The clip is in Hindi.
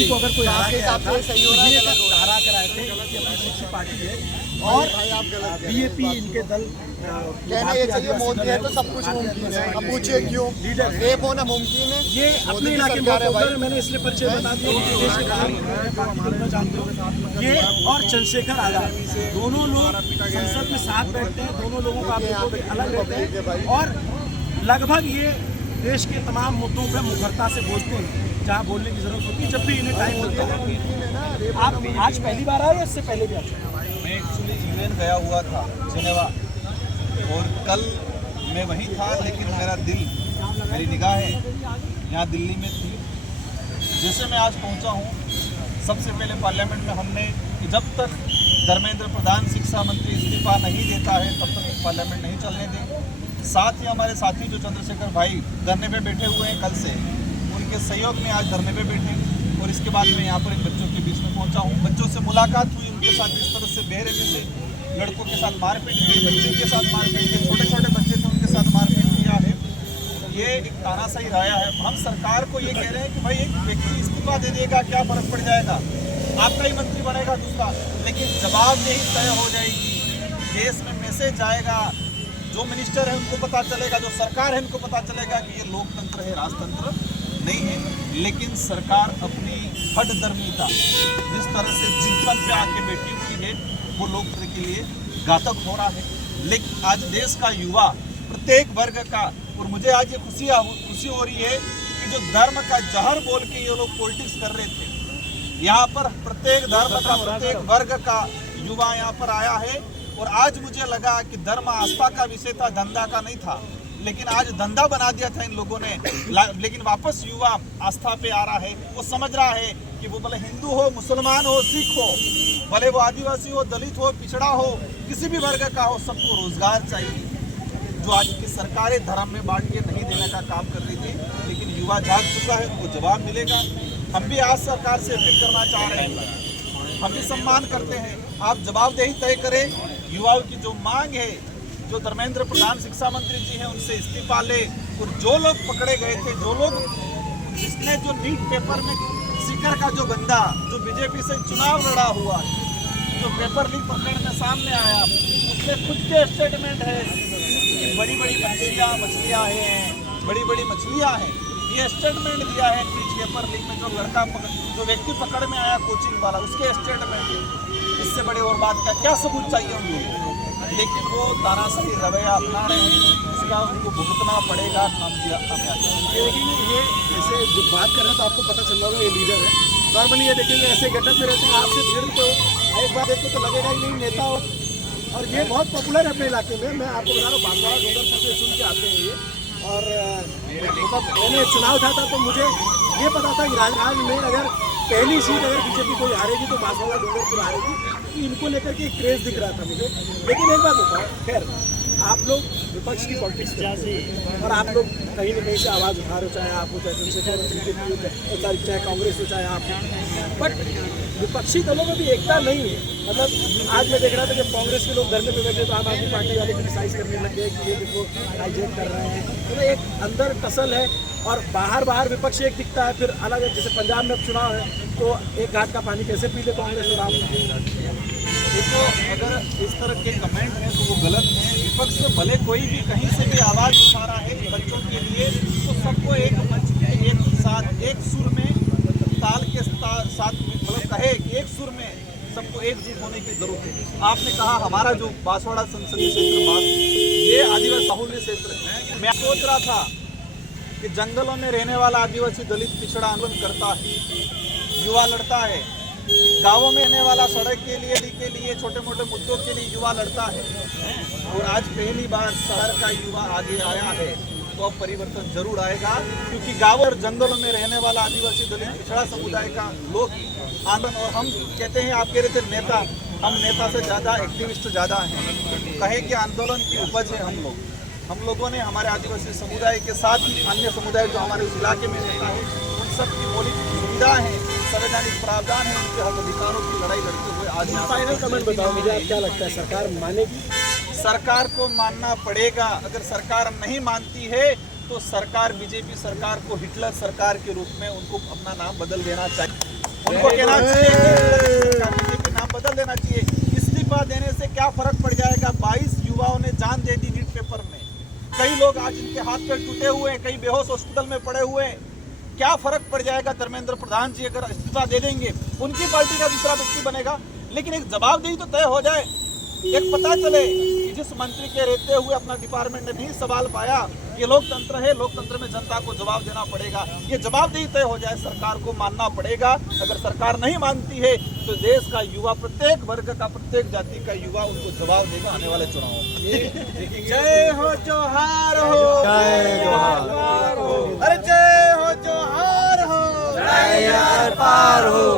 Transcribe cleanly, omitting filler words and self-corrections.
किसी को अगर कोई हरा के आया था, ये हरा कर आए थे, इनकी अपनी खुद की पार्टी है और बीजेपी इनके दल कहना ये चाहिए मोदी है तो सब कुछ मुमकिन है। अब पूछिए क्यों रेप होना मुमकिन है? ये अपने इलाके में मैंने इसलिए परिचय बता दिया कि देश के बाहर ये और चंद्रशेखर आजाद दोनों लोग संसद में साथ बैठते हैं, दोनों लोगों का अलग रहते हैं और लगभग ये देश के तमाम मुद्दों पर मुखरता से बोलते हैं जहाँ बोलने की जरूरत होती है, जब भी इन्हें टाइम मिलता है। आप आज पहली बार आए या इससे पहले भी आए? मैं एक्चुअली यूएन गया हुआ था जिनेवा और कल मैं वहीं था, लेकिन मेरा दिल, मेरी निगाहें यहाँ दिल्ली में थी। जैसे मैं आज पहुँचा हूँ, सबसे पहले पार्लियामेंट में हमने कि जब तक धर्मेंद्र प्रधान शिक्षा मंत्री इस्तीफा नहीं देता है तब तक पार्लियामेंट नहीं चलने दें। साथ ही हमारे साथी जो चंद्रशेखर भाई धरने पे बैठे हुए हैं कल से, उनके सहयोग में आज धरने पे बैठे और इसके बाद मैं यहाँ पर इन बच्चों के बीच में पहुँचा हूँ। बच्चों से मुलाकात हुई, उनके साथ इस तरह से बेरहमी से लड़कों के साथ मारपीट हुई, बच्चे के साथ मारपीट हुई, छोटे छोटे बच्चे थे उनके साथ मारपीट किया है। ये एक तानाशाही राया है। हम सरकार को ये कह रहे हैं कि भाई एक व्यक्ति इस्तीफा दे देगा, क्या फर्क पड़ जाएगा, आपका ही मंत्री बनेगा दूसरा, लेकिन जवाबदेही तय हो जाएगी। देश में मैसेज जाएगा, जो मिनिस्टर है उनको पता चलेगा, जो सरकार है उनको पता चलेगा कि ये लोकतंत्र है, राजतंत्र नहीं है। लेकिन सरकार अपनी हठधर्मिता जिस तरह से जिद्दत पे आके बैठी हुई है वो लोकतंत्र के लिए घातक हो रहा है। लेकिन आज देश का युवा प्रत्येक वर्ग का, और मुझे आज ये खुशी हो रही है कि जो धर्म का जहर बोल के ये लोग पॉलिटिक्स कर रहे थे, यहाँ पर प्रत्येक धर्म का, प्रत्येक वर्ग का युवा यहाँ पर आया है। और आज मुझे लगा कि धर्म आस्था का विषय था, धंधा का नहीं था, लेकिन आज धंधा बना दिया था इन लोगों ने। लेकिन वापस युवा आस्था पे आ रहा है। वो समझ रहा है कि वो भले हिंदू हो, मुसलमान हो, सिख हो, भले वो आदिवासी हो, दलित हो, पिछड़ा हो, किसी भी वर्ग का हो, सबको रोजगार चाहिए। जो आज की सरकारें धर्म में बांट के नहीं देने का काम कर रही थी, लेकिन युवा जाग चुका है, उनको जवाब मिलेगा। हम भी आज सरकार से अपील करना चाह रहे हैं, हम भी सम्मान करते हैं, आप जवाबदेही तय करें। युवाओं की जो मांग है, जो धर्मेंद्र प्रधान शिक्षा मंत्री जी हैं उनसे इस्तीफा ले, और जो लोग पकड़े गए थे, जो लोग जिसने जो नीट पेपर में सीकर का जो बंदा जो बीजेपी से चुनाव लड़ा हुआ है, जो पेपर लीक प्रकरण में सामने आया, उसमें खुद के स्टेटमेंट है कि बड़ी बड़ी मछलियाँ हैं, बड़ी बड़ी मछलियाँ हैं, ये स्टेटमेंट दिया है कि पेपर लीक में जो लड़का जो व्यक्ति पकड़ में आया कोचिंग वाला, उसके स्टेटमेंट। इससे बड़े और बात का क्या सबूत चाहिए उनको? लेकिन वो तानाशाही रवैया अपना रहे हैं, उसका उनको भुगतना पड़ेगा। लेकिन ये जैसे जो बात कर रहे हैं तो आपको पता चल रहा होगा ये लीडर है। नॉर्मली ये देखेंगे ऐसे गेटअप में रहते हैं, आपसे भीड़ तो एक बार देखो तो लगेगा कि नहीं नेता हो, और ये बहुत पॉपुलर है अपने इलाके में। मैं आपको बता रहा हूँ, बांसवाड़ा डूंगरपुर से सुन के आते हैं ये। और मतलब मैंने चुनाव था तो मुझे ये पता था कि राजस्थान में अगर पहली सीट अगर बीजेपी कोई हारेगी तो बांसवाड़ा डूंगरपुर हारेगी, तो इनको लेकर के एक क्रेज दिख रहा था मुझे। लेकिन एक बात बताओ, खैर आप लोग विपक्ष की पॉलिटिक्स करते हैं और आप लोग कहीं ना कहीं से आवाज़ उठा रहे हो, चाहे आप हो, चाहे चंद्रशेखर, बीजेपी हो, चाहे कांग्रेस हो, चाहे आप हो, बट विपक्षी दलों में भी एकता नहीं है। मतलब आज मैं देख रहा था जब कांग्रेस के लोग धरने पे बैठे तो आम आदमी पार्टी वाले क्रिटिसाइज करने लग गए कि ये देखो हाईजेक कर रहे हैं। तो एक अंदर टसल है और बाहर विपक्ष एक दिखता है, फिर अलग है। जैसे पंजाब में अब चुनाव है तो एक घाट का पानी कैसे पी ले कांग्रेस और आप? देखो, अगर इस तरह के कमेंट हैं तो वो गलत हैं। विपक्ष से भले कोई भी कहीं से भी आवाज़ उठा रहा है बच्चों के लिए, तो सबको एक मंच में एक साथ एक सुर में ताल के साथ मतलब कहे कि एक सुर में सबको एकजुट होने की जरूरत है। आपने कहा हमारा जो बांसवाड़ा संसदीय क्षेत्र ये आदिवासी बाहुल्य क्षेत्र है। मैं सोच रहा था कि जंगलों में रहने वाला आदिवासी दलित पिछड़ा आंदोलन करता है, युवा लड़ता है, गांवों में रहने वाला सड़क के लिए छोटे मोटे मुद्दों के लिए युवा लड़ता है, और आज पहली बार शहर का युवा आगे आया है। तो अब परिवर्तन जरूर आएगा, क्योंकि गांव और जंगलों में रहने वाला आदिवासी दलित पिछड़ा समुदाय का लोग आंदोलन, और हम कहते हैं, आप कह रहे थे नेता, हम नेता से ज़्यादा एक्टिविस्ट ज़्यादा हैं। कहें कि आंदोलन की उपज है हम लोगों ने हमारे आदिवासी समुदाय के साथ ही अन्य समुदाय जो हमारे उस इलाके में रहता है उन सब की मौलिक सुविधा है, संवैधानिक प्रावधान है, उनके हक अधिकारों की लड़ाई लड़ते हुए आज। फाइनल कमेंट बताओ मुझे, क्या लगता है सरकार मानेगी? सरकार को मानना पड़ेगा। अगर सरकार नहीं मानती है तो सरकार, बीजेपी सरकार को हिटलर सरकार के रूप में उनको अपना नाम बदल देना चाहिए। उनको कहना चाहिए कि बीजेपी नाम बदल देना चाहिए। इस्तीफा देने से क्या फर्क पड़ जाएगा? 22 युवाओं ने जान दे दी नीट पेपर में, कई लोग आज इनके हाथ पैर टूटे हुए हैं, कई बेहोश हॉस्पिटल में पड़े हुए हैं। क्या फर्क पड़ जाएगा? धर्मेंद्र प्रधान जी अगर इस्तीफा दे देंगे, उनकी पार्टी का दूसरा व्यक्ति बनेगा, लेकिन एक जवाबदेही तो तय हो जाए। एक पता चले कि जिस मंत्री के रहते हुए अपना डिपार्टमेंट ने भी सवाल पाया, ये लोकतंत्र है, लोकतंत्र में जनता को जवाब देना पड़ेगा। ये जवाबदेही तय हो जाए, सरकार को मानना पड़ेगा। अगर सरकार नहीं मानती है तो देश का युवा, प्रत्येक वर्ग का, प्रत्येक जाति का युवा उनको जवाब देगा आने वाले चुनावों में। जय हो जोहार हो, जय जोहार हो, अरे जय हो जोहार हो, जय पार हो।